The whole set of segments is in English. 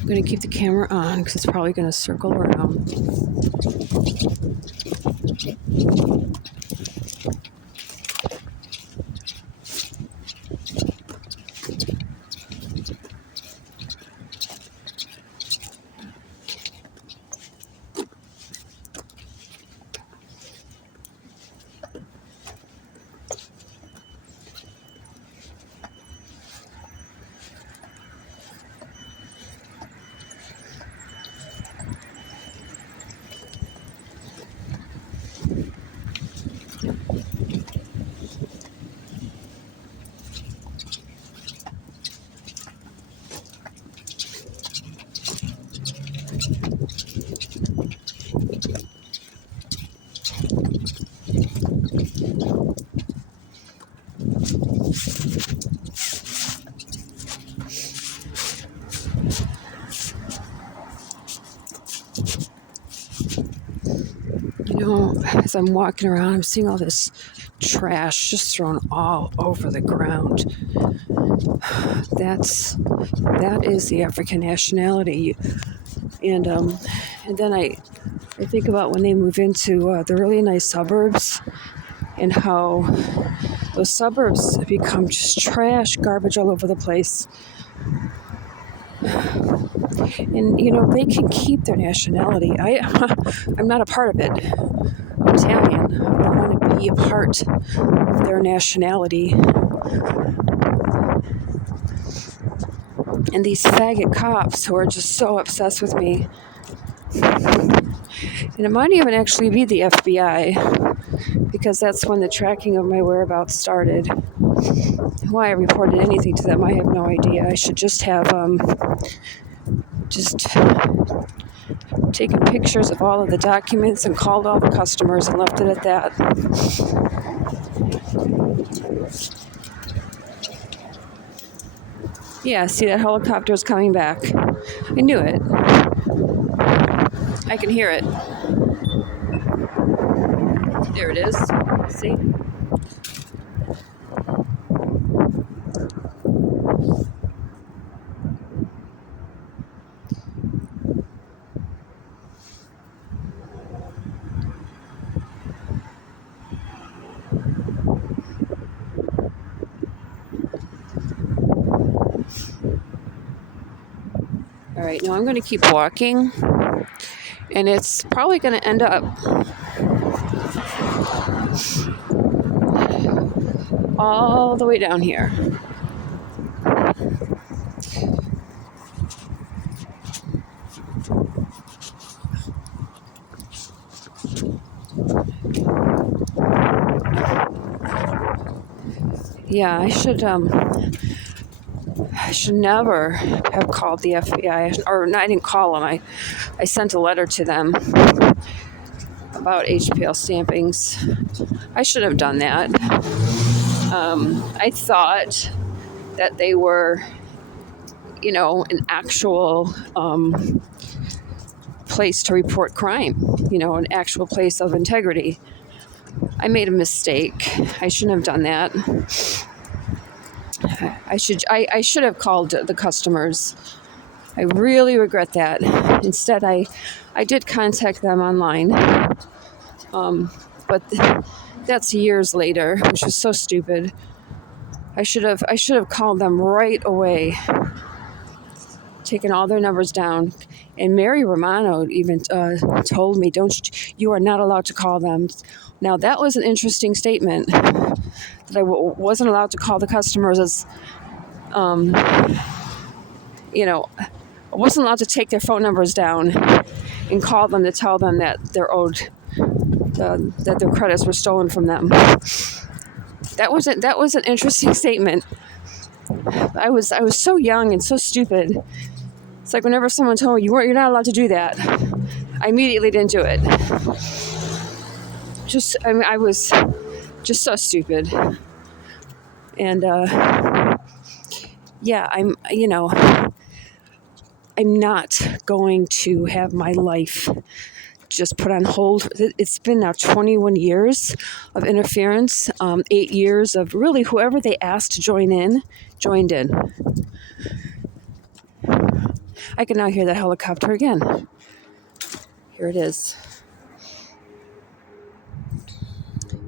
I'm going to keep the camera on because it's probably going to circle around. As I'm walking around, I'm seeing all this trash just thrown all over the ground. That is the African nationality, and then I think about when they move into the really nice suburbs, and how those suburbs become just trash, garbage all over the place. And they can keep their nationality. I'm not a part of it. I'm Italian. I don't want to be a part of their nationality. And these faggot cops who are just so obsessed with me. And it might even actually be the FBI, because that's when the tracking of my whereabouts started. Why I reported anything to them, I have no idea. I should just have taken pictures of all of the documents and called all the customers and left it at that. Yeah, see, that helicopter is coming back. I knew it. I can hear it. There it is. See? All right, now I'm going to keep walking, and it's probably going to end up all the way down here. Yeah, I should never have called the FBI, or no, I didn't call them. I sent a letter to them about HPL stampings. I should have done that. I thought that they were, an actual place to report crime, an actual place of integrity. I made a mistake. I shouldn't have done that. I should have called the customers. I really regret that. Instead, I did contact them online, but that's years later, which was so stupid. I should have called them right away, taken all their numbers down. And Mary Romano even told me, you are not allowed to call them. Now, that was an interesting statement, that I wasn't allowed to call the customers as, I wasn't allowed to take their phone numbers down and call them to tell them that they're owed, that their credits were stolen from them. That was an interesting statement. I was so young and so stupid. It's like whenever someone told me you're not allowed to do that, I immediately didn't do it. I was just so stupid. And I'm not going to have my life just put on hold. It's been now 21 years of interference, 8 years of really whoever they asked to joined in. I can now hear that helicopter again. Here it is.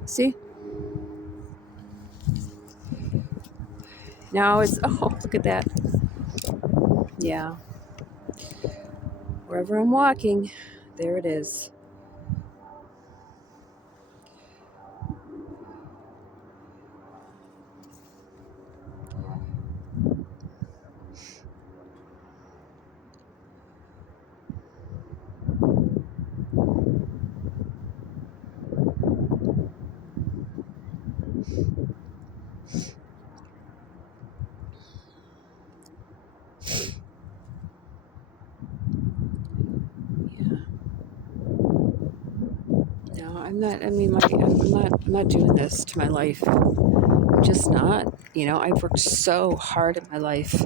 See? Now it's, oh, look at that. Yeah. Wherever I'm walking, there it is. Yeah. No, I'm not. I mean, I'm not doing this to my life. I'm just not. You know, I've worked so hard in my life,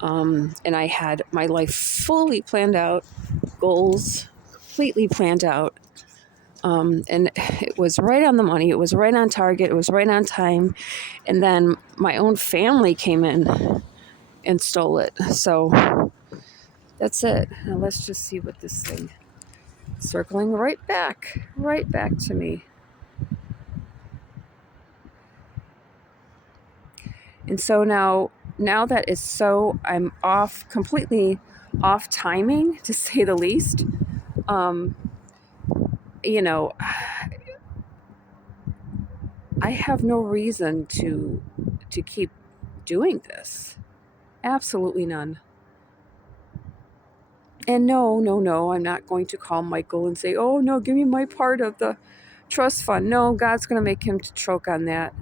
and I had my life fully planned out, goals completely planned out, and it was right on the money. It was right on target. It was right on time, and then my own family came in and stole it. So that's it. Now let's just see what this thing circling right back to me. And so now that is so I'm off completely off timing to say the least. Um, you know, I have no reason to keep doing this. Absolutely none. And no, I'm not going to call Michael and say, "Oh no, give me my part of the trust fund." No, God's going to make him choke on that,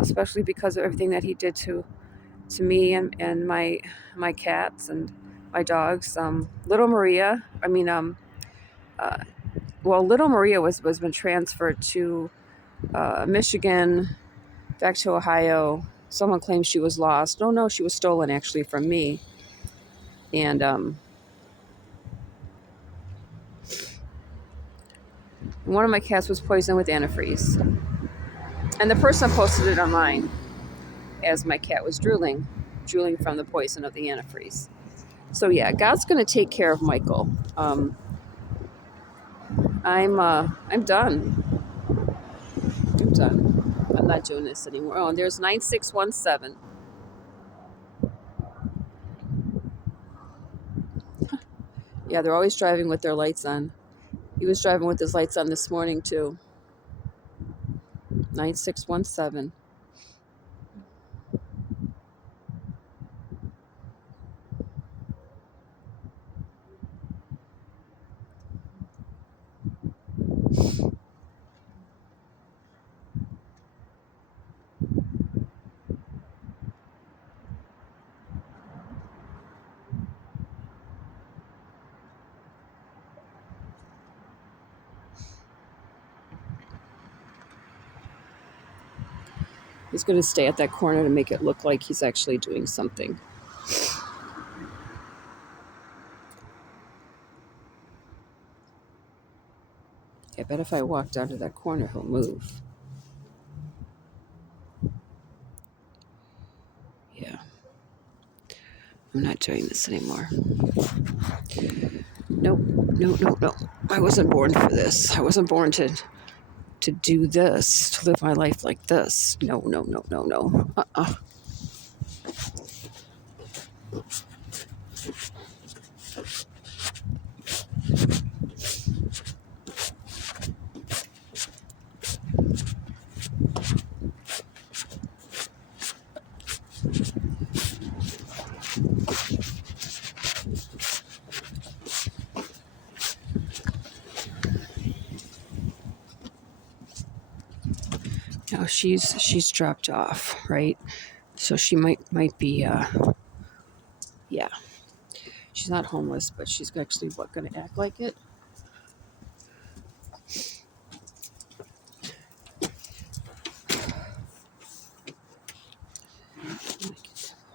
especially because of everything that he did to me and my cats and my dogs. Little Maria, uh, Little Maria was been transferred to Michigan, back to Ohio. Someone claims she was lost. No, she was stolen actually from me. And one of my cats was poisoned with antifreeze. And the person posted it online as my cat was drooling from the poison of the antifreeze. So yeah, God's going to take care of Michael. I'm done. I'm done. I'm not doing this anymore. Oh, and there's 9617. Yeah, they're always driving with their lights on. He was driving with his lights on this morning too. 9617. He's going to stay at that corner to make it look like he's actually doing something. I bet if I walk down to that corner, he'll move. Yeah. I'm not doing this anymore. Nope. No. I wasn't born for this. I wasn't born to do this, to live my life like this. No. Now she's dropped off, right? So she might be yeah. She's not homeless, but she's actually going to act like it.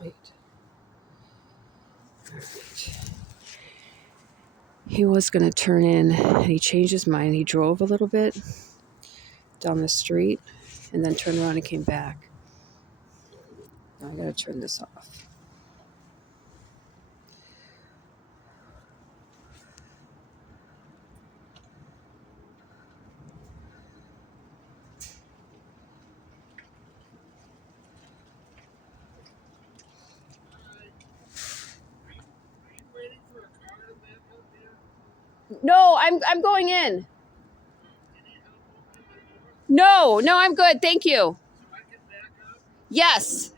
Wait. All right. He was going to turn in, and he changed his mind. He drove a little bit down the street, and then turned around and came back. Now I got to turn this off. I'm going in. No, I'm good. Thank you. Yes.